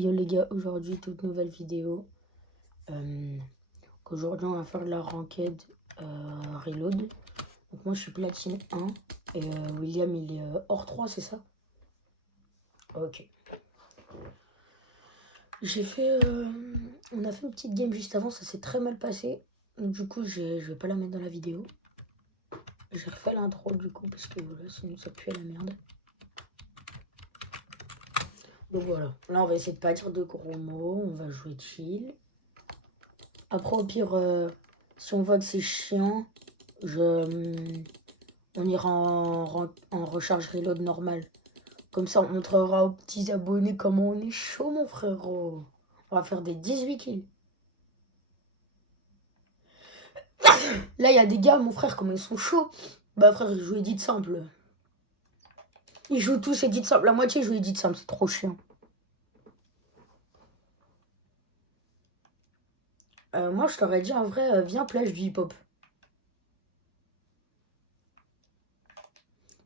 Yo les gars, aujourd'hui toute nouvelle vidéo. Aujourd'hui on va faire de la ranked reload. Donc moi je suis platine 1 et William il est hors 3, c'est ça? Ok. J'ai fait on a fait une petite game juste avant, ça s'est très mal passé. Donc du coup je vais pas la mettre dans la vidéo. J'ai refait l'intro du coup parce que voilà, sinon ça pue à la merde. Donc voilà, là on va essayer de pas dire de gros mots, on va jouer chill. Après au pire, si on voit que c'est chiant, on ira en recharge reload normal. Comme ça, on montrera aux petits abonnés comment on est chaud, mon frérot. On va faire des 18 kills. Là, il y a des gars, mon frère, comment ils sont chauds. Bah, frère, ils jouent edit simple. Ils jouent tous edit simple. La moitié joue edit simple, c'est trop chiant. Moi, je t'aurais dit en vrai, viens plage du hip-hop.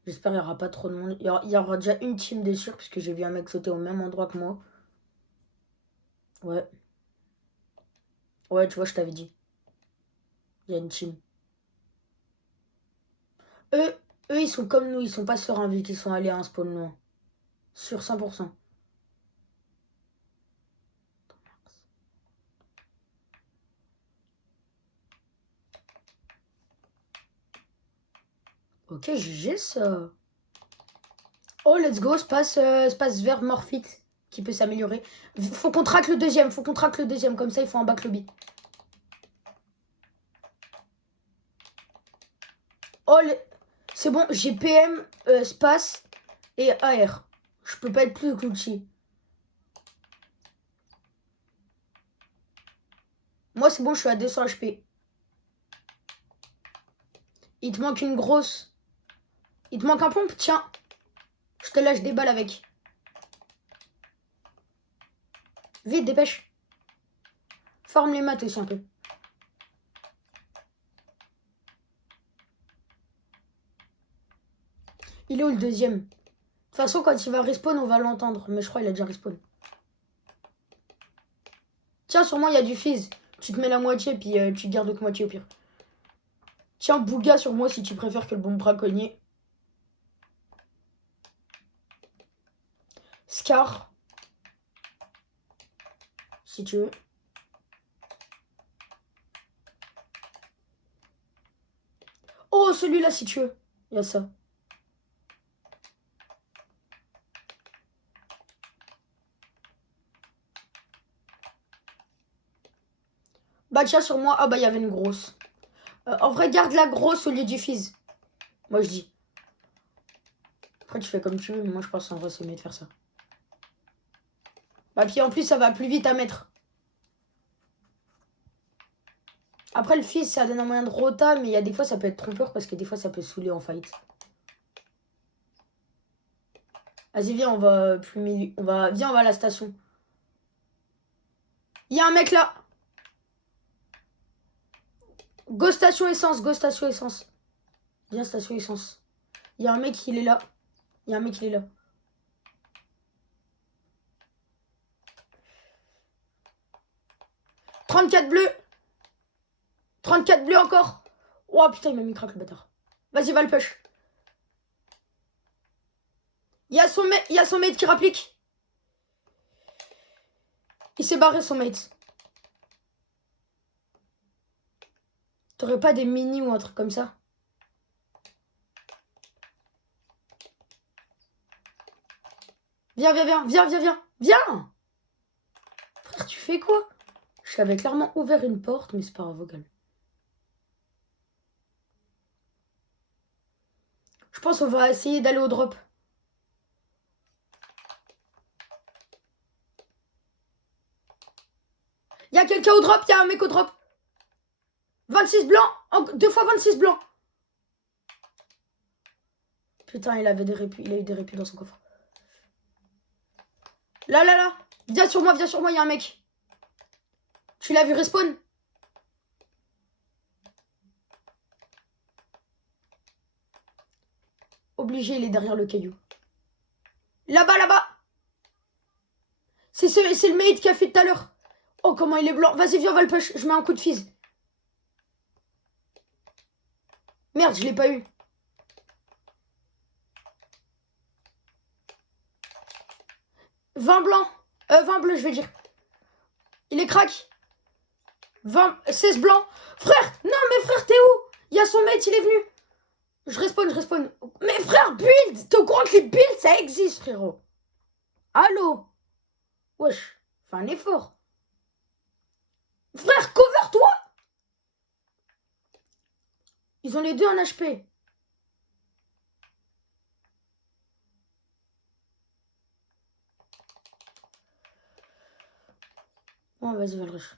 J'espère qu'il n'y aura pas trop de monde. Il y aura déjà une team des sûrs, puisque j'ai vu un mec sauter au même endroit que moi. Ouais. Ouais, tu vois, je t'avais dit. Il y a une team. Eux, ils sont comme nous, ils sont pas sereins vu qu'ils sont allés à un spawn loin. Sur 100%. Ok, GG ça. Oh, let's go, space vert morphite qui peut s'améliorer. Faut qu'on traque le deuxième, comme ça il faut un back lobby. Oh, c'est bon, j'ai PM, space et AR. Je peux pas être plus glitchy. Moi c'est bon, je suis à 200 HP. Il te manque une grosse. Il te manque un pompe, tiens. Je te lâche des balles avec. Vite, dépêche. Forme les maths aussi un peu. Il est où le deuxième? De toute façon, quand il va respawn, on va l'entendre. Mais je crois qu'il a déjà respawn. Tiens, sur moi, il y a du fizz. Tu te mets la moitié, puis tu gardes l'autre moitié au pire. Tiens, Bouga sur moi si tu préfères que le bon braconnier. Scar. Si tu veux. Oh, celui-là si tu veux. Il y a ça. Bah tiens, sur moi. Ah bah, il y avait une grosse. En vrai, garde la grosse au lieu du fizz. Moi, je dis. Après, tu fais comme tu veux, mais moi, je pense en vrai, c'est mieux de faire ça. Bah, puis en plus, ça va plus vite à mettre. Après, le fizz, ça donne un moyen de rota, mais il y a des fois, ça peut être trompeur parce que des fois, ça peut saouler en fight. Vas-y, viens, on va plus milieu. Viens, on va à la station. Il y a un mec là. Go station essence, go station essence. Viens, station essence. Il y a un mec, il est là. Il y a un mec, il est là. « 34 bleus. 34 bleus encore. Oh putain, il m'a mis crack le bâtard. Vas-y, va le push. Il y a son mate qui rapplique. Il s'est barré son mate. T'aurais pas des mini ou un truc comme ça? Viens, viens, viens, viens, viens, viens, viens. Frère, tu fais quoi? Je t'avais clairement ouvert une porte, mais c'est pas grave, vocal. Je pense qu'on va essayer d'aller au drop. Il y a quelqu'un au drop, il y a un mec au drop. 26 blancs, 2 fois 26 blancs. Putain, il a eu des répus dans son coffre. Là, là, là. Viens sur moi, il y a un mec. Tu l'as vu respawn? Obligé, il est derrière le caillou. Là-bas, là-bas. C'est le mate qui a fait tout à l'heure. Oh, comment il est blanc. Vas-y, viens, on va le push. Je mets un coup de fizz. Merde, je l'ai pas eu. « 20 blanc. 20 bleus, je vais dire. Il est crack. 16 blanc. Frère, non, mais frère, t'es où? Il y a son mate, il est venu. Je respawn. Mais frère, build. T'es au courant que les builds, ça existe, frérot. Allô? Wesh, fais un effort. Frère, cover-toi. Ils ont les deux en HP. Bon, vas-y, va le rush.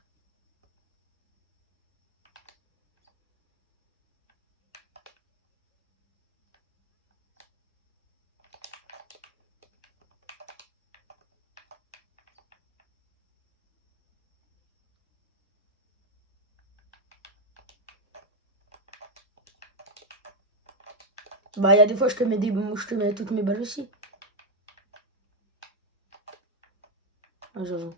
Bah, il y a des fois, je te mets toutes mes balles aussi. Ah, j'avoue.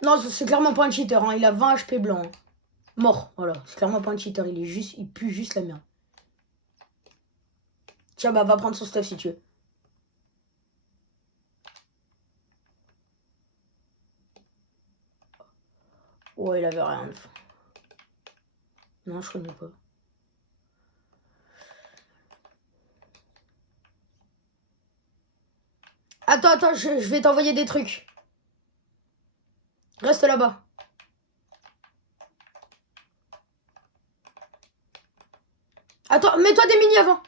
Non, c'est clairement pas un cheater, hein. Il a 20 HP blanc. Hein. Mort, voilà. C'est clairement pas un cheater, il pue juste la merde. Tiens, bah, va prendre son stuff si tu veux. Ouais, il avait rien. Non, je connais pas. Attends, je vais t'envoyer des trucs. Reste là-bas. Attends, mets-toi des mini avant.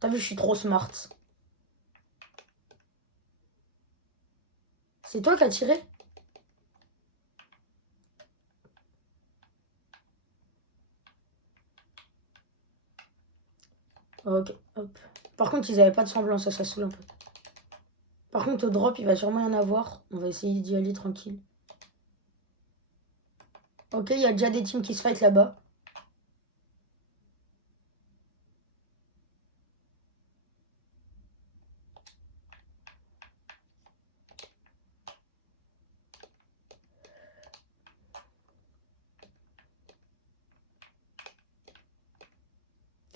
T'as vu, je suis trop smart. C'est toi qui as tiré? Ok, hop. Par contre, ils avaient pas de semblant, ça saoule un peu. Par contre, au drop, il va sûrement y en avoir. On va essayer d'y aller tranquille. Ok, il y a déjà des teams qui se fight là-bas.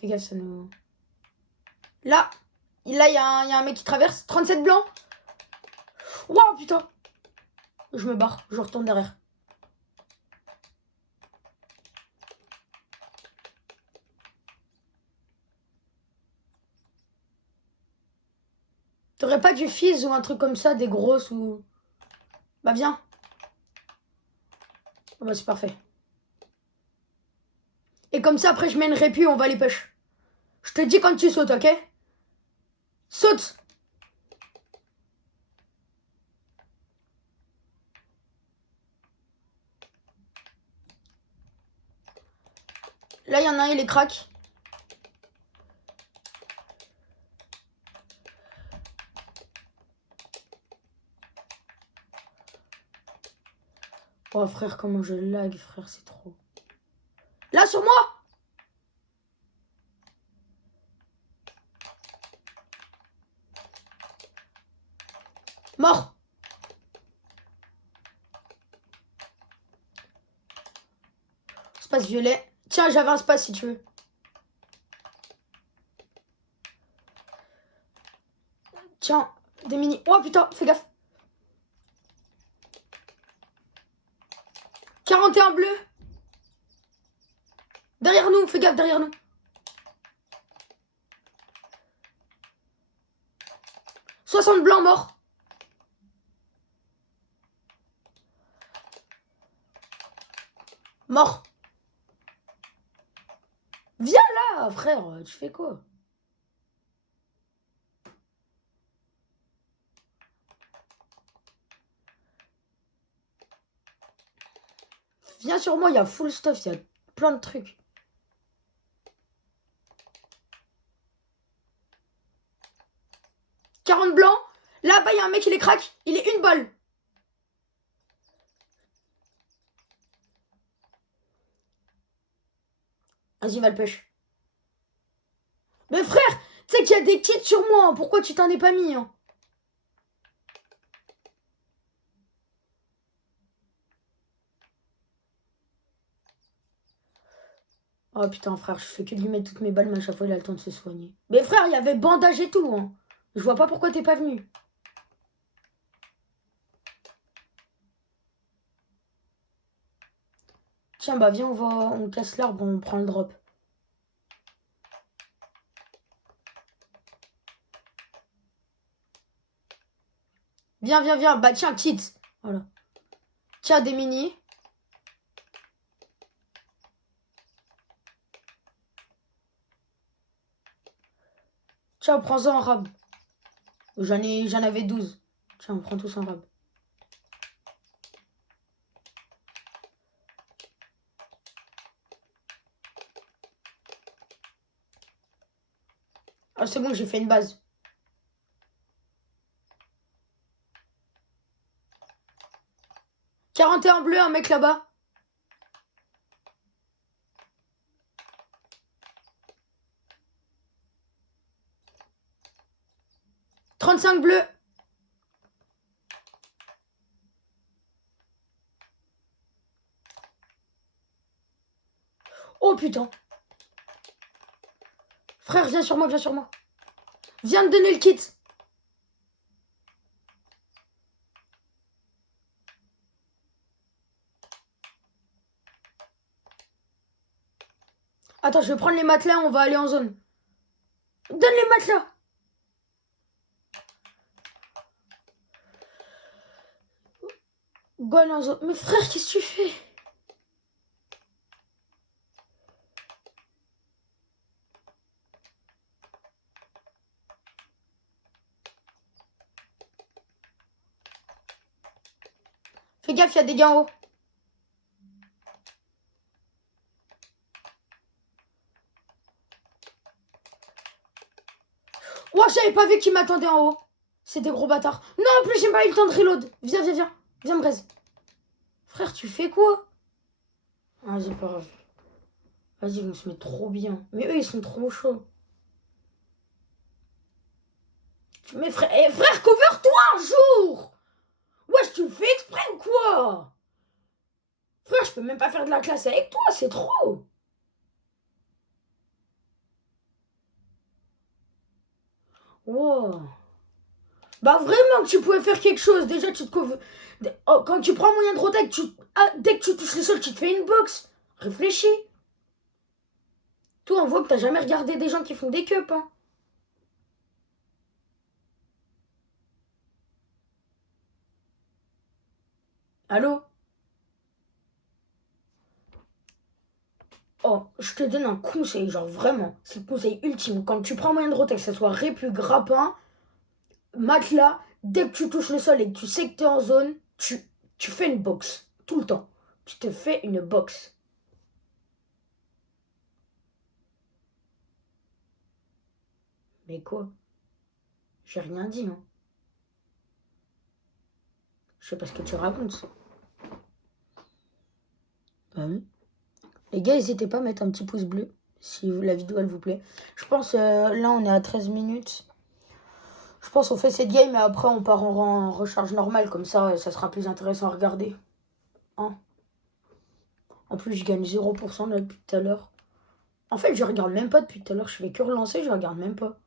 Fais gaffe, ça nous... Là, il y a un mec qui traverse. 37 blancs. Waouh, putain. Je me barre, je retourne derrière. T'aurais pas du fizz ou un truc comme ça, des grosses ou... Bah viens. Oh, bah c'est parfait. Et comme ça, après, je mets une répu et on va les push. Je te dis quand tu sautes, ok? Saute! Là, il y en a un, il est crack. Oh frère, comment je lag, frère, c'est trop. Là, sur moi! Mort! Space violet. Tiens, j'avais un space si tu veux. Tiens, des mini. Oh putain, fais gaffe. 41 bleus. Derrière nous, fais gaffe, derrière nous. « 60 blancs morts. Mort. Viens là, frère, tu fais quoi? Viens sur moi, il y a full stuff, il y a plein de trucs. « 40 blancs. Là-bas, il y a un mec, il est crack. Il est une balle. Vas-y, va le pêche. Mais frère, tu sais qu'il y a des kits sur moi. Hein. Pourquoi tu t'en es pas mis hein? Oh putain, frère, je fais que de lui mettre toutes mes balles, mais à chaque fois, il a le temps de se soigner. Mais frère, il y avait bandage et tout. Hein. Je vois pas pourquoi t'es pas venu. Tiens, bah viens, on casse l'arbre, on prend le drop. Viens, viens, viens. Bah tiens, kit. Voilà. Tiens, des mini. Tiens, prends-en en rab. J'en avais 12. Tiens, on prend tous en rab. Ah, c'est bon, j'ai fait une base. « 41 bleu, un mec là-bas. « 35 bleus. Oh putain. Frère, viens sur moi, viens sur moi. Viens de donner le kit. Attends, je vais prendre les matelas, on va aller en zone. Donne les matelas. Go aller en zone. Mais frère, qu'est-ce que tu fais? Fais gaffe, il y a des gars en haut. Oh, j'avais pas vu qu'ils m'attendaient en haut. C'est des gros bâtards. Non, en plus, j'ai pas eu le temps de reload. Viens, viens, viens. Viens, Braise. Frère, tu fais quoi? Ah, c'est pas grave. Vas-y, ils vont se mettre trop bien. Mais eux, ils sont trop chauds. Mais frère, frère, cover-toi un jour! Wesh, tu le fais exprès ou quoi? Frère, je peux même pas faire de la classe avec toi, c'est trop! Wow. Bah vraiment que tu pouvais faire quelque chose. Déjà, tu te couvres. Oh, quand tu prends moyen de rotate, dès que tu touches le sol, tu te fais une box. Réfléchis. Toi, on voit que t'as jamais regardé des gens qui font des cups. Hein. Allô? Oh, je te donne un conseil, genre vraiment. C'est le conseil ultime. Quand tu prends moyen de rotate, que ce soit répu, grappin, matelas, dès que tu touches le sol et que tu sais que t'es en zone, tu fais une box. Tout le temps. Tu te fais une box. Mais quoi? J'ai rien dit, hein. Je sais pas ce que tu racontes. Bah oui. Les gars, n'hésitez pas à mettre un petit pouce bleu si la vidéo elle vous plaît. Je pense, là on est à 13 minutes. Je pense on fait cette game et après on part en recharge normale. Comme ça sera plus intéressant à regarder. Hein. En plus, je gagne 0% là depuis tout à l'heure. En fait, je regarde même pas depuis tout à l'heure. Je fais que relancer, je regarde même pas.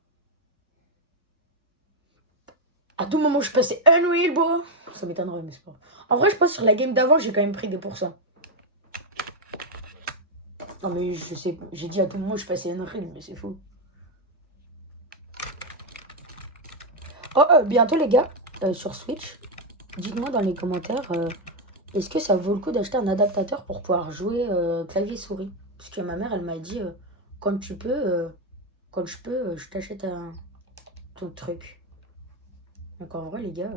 À tout moment, je passais Unreal, bro. Ça m'étonnerait, mais c'est pas. En vrai, je pense sur la game d'avant, j'ai quand même pris des pourcents. Non, mais je sais, j'ai dit à tout moment, je passais Unreal, mais c'est faux. Oh, bientôt, les gars, sur Switch, dites-moi dans les commentaires, est-ce que ça vaut le coup d'acheter un adaptateur pour pouvoir jouer clavier-souris? Parce que ma mère, elle m'a dit, quand tu peux, quand je peux, je t'achète ton truc. Donc en vrai, les gars...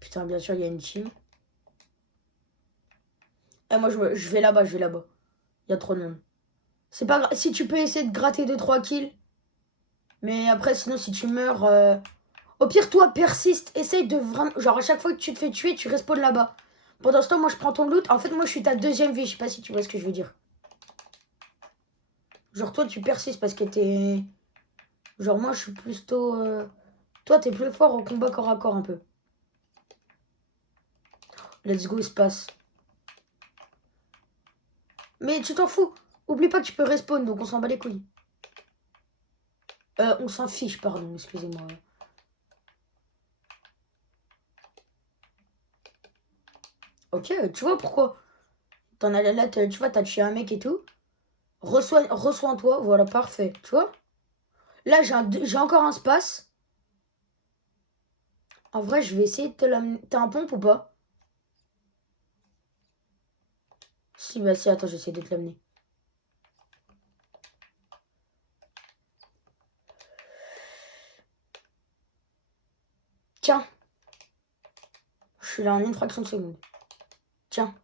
Putain, bien sûr, il y a une team. Eh, moi, je vais là-bas, je vais là-bas. Il y a trop de monde. C'est pas grave. Si tu peux essayer de gratter 2-3 kills. Mais après, sinon, si tu meurs... Au pire, toi, persiste. Essaye de vraiment... Genre, à chaque fois que tu te fais tuer, tu respawns là-bas. Pendant ce temps, moi, je prends ton loot. En fait, moi, je suis ta deuxième vie. Je sais pas si tu vois ce que je veux dire. Genre, toi, tu persistes parce que t'es... Genre, moi, je suis plutôt... Toi, t'es plus fort au combat corps à corps, un peu. Let's go, il se passe. Mais tu t'en fous. Oublie pas que tu peux respawn, donc on s'en bat les couilles. On s'en fiche, pardon, excusez-moi. Ok, tu vois pourquoi? T'en as là, tu vois, t'as tué un mec et tout. Reçois-toi, voilà, parfait. Tu vois? Là, j'ai encore un space. En vrai, je vais essayer de te l'amener. T'as un pompe ou pas? Si, bah si, attends, j'essaie de te l'amener. Tiens. Je suis là en une fraction de seconde. Tiens.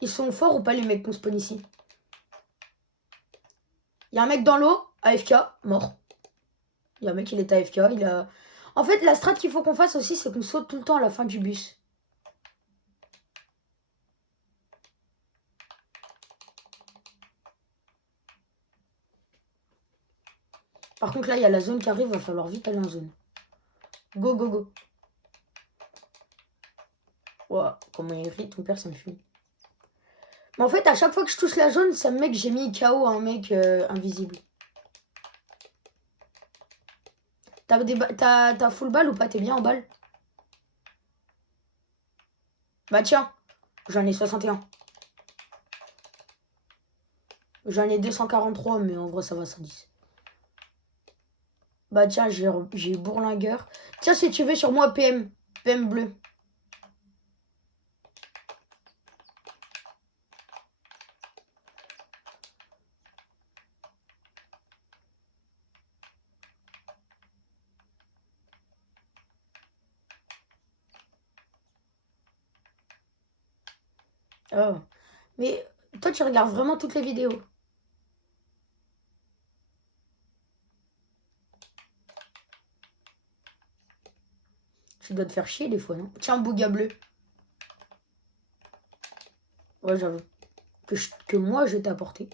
Ils sont forts ou pas les mecs qu'on spawn ici? Il y a un mec dans l'eau, AFK, mort. Il y a un mec, il est AFK, il a... En fait, la strat qu'il faut qu'on fasse aussi, c'est qu'on saute tout le temps à la fin du bus. Par contre, là, il y a la zone qui arrive, va falloir vite aller en zone. Go, go, go. Ouah, comment il rit, ton père, ça me fume. Mais en fait, à chaque fois que je touche la jaune, ça me met que j'ai mis KO à un mec invisible. T'as full balle ou pas? T'es bien en balle? Bah tiens, j'en ai 61. J'en ai 243, mais en vrai, ça va, 110. Bah tiens, j'ai bourlingueur. Tiens, si tu veux, sur moi, PM. PM bleu. Oh. Mais toi, tu regardes vraiment toutes les vidéos. Tu dois te faire chier des fois, non? Tiens, bouga bleu. Ouais, j'avoue. Que moi, je t'ai apporté.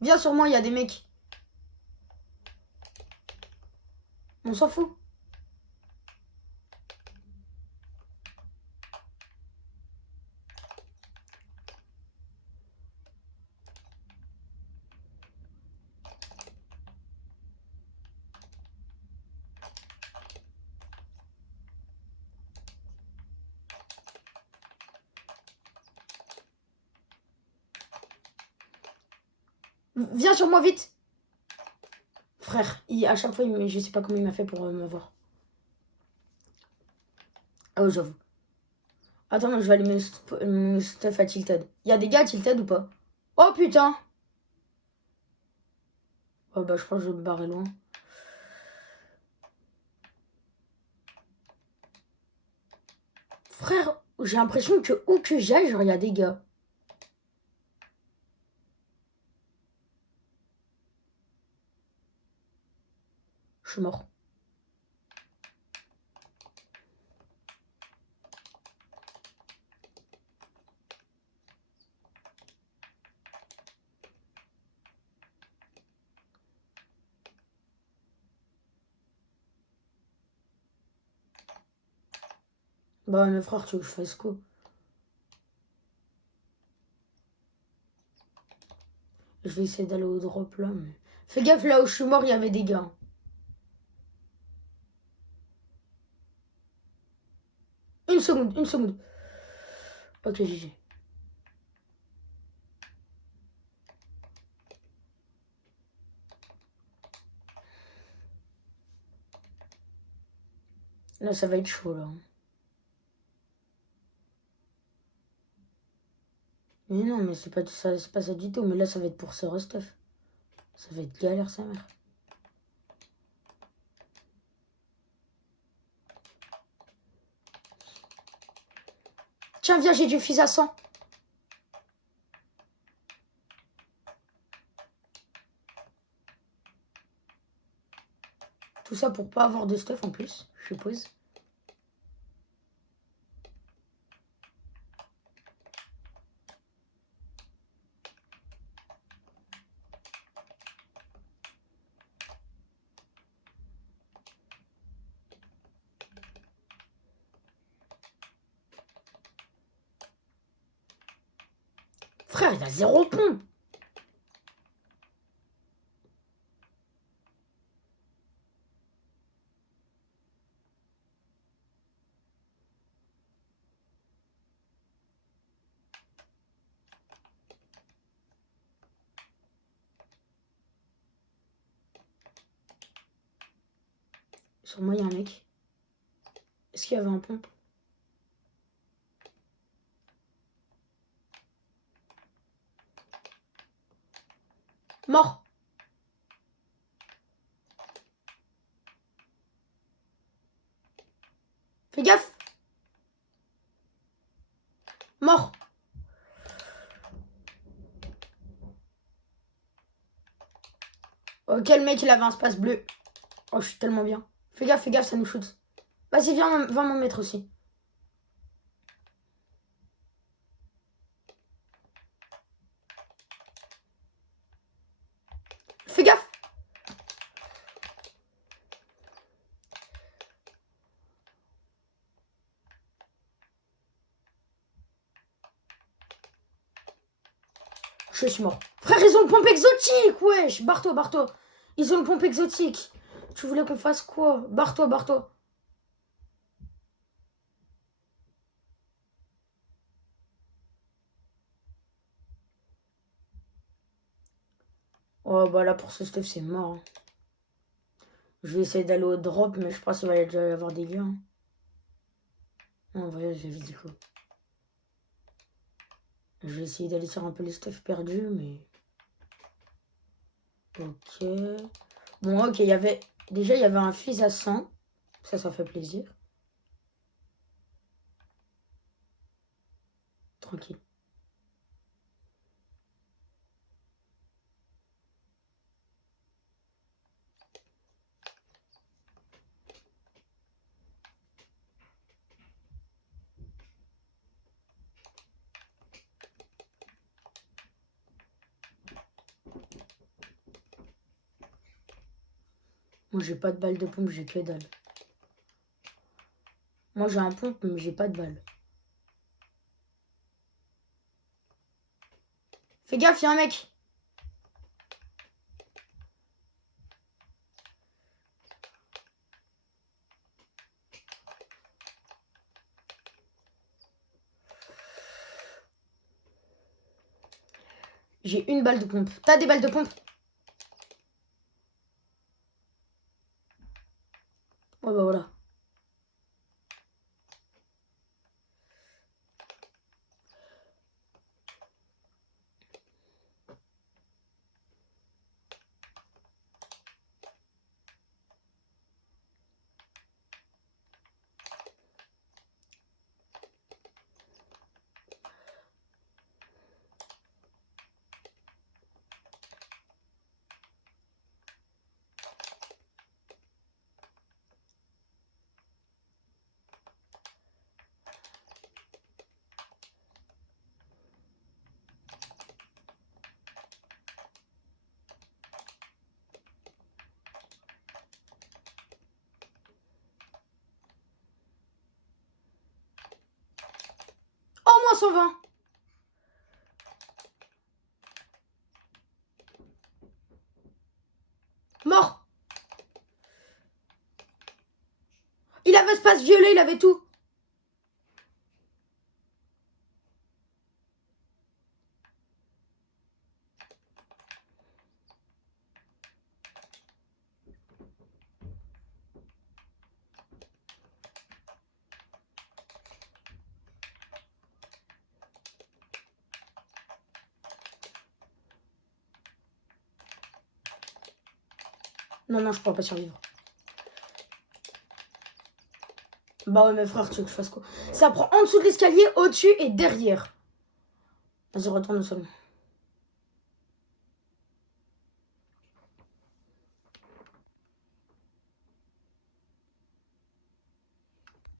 Viens sur moi, il y a des mecs. On s'en fout. Viens sur moi, vite. Frère, à chaque fois, je sais pas comment il m'a fait pour m'avoir. Ah ouais, j'avoue. Attends, non, je vais aller me stuff à Tilted. Il y a des gars à Tilted ou pas? Oh putain! Oh bah, je crois que je vais me barrer loin. Frère, j'ai l'impression que où que j'aille, genre, il y a des gars. Je suis mort. Bah, mes frères, tu veux que je fasse quoi? Je vais essayer d'aller au drop là, mais... Fais gaffe, là où je suis mort, il y avait des gars. Une seconde, une seconde. Ok, GG. Là, ça va être chaud, là. Mais non, mais c'est pas ça du tout. Mais là, ça va être pour Sœur Stuff. Ça va être galère, sa mère. Tiens, viens, j'ai du fils à sang. Tout ça pour pas avoir de stuff en plus, je suppose. Frère, il a 0 pompe. Sur moi, il y a un mec. Est-ce qu'il y avait un pompe? Mort. Fais gaffe. Mort. Ok, le mec, il avait un space bleu. Oh, je suis tellement bien. Fais gaffe, ça nous shoot. Vas-y, viens m'en mettre aussi. Fais gaffe. Je suis mort. Frère, ils ont le pompe exotique. Wesh, barre-toi. Ils ont le pompe exotique. Tu voulais qu'on fasse quoi? Barre-toi. Oh, bah là, pour ce stuff, c'est mort. Hein. Je vais essayer d'aller au drop, mais je pense qu'il va déjà y avoir des liens. En vrai, j'ai vite quoi. Je vais essayer d'aller sur un peu les stuff perdus, mais... Ok. Bon, ok, il y avait... Déjà, il y avait un fils à 100. Ça fait plaisir. Tranquille. Moi, j'ai pas de balle de pompe, j'ai que dalle. Moi, j'ai un pompe, mais j'ai pas de balle. Fais gaffe, il y a un mec. J'ai une balle de pompe. T'as des balles de pompe? Oh bah voilà. Oh, moins 120. Mort. Il avait espace violet, il avait tout. Non, non, je pourrais pas survivre. Bah ouais, mais frère, tu veux que je fasse quoi? Ça prend en dessous de l'escalier, au-dessus et derrière. Vas-y, retourne au salon.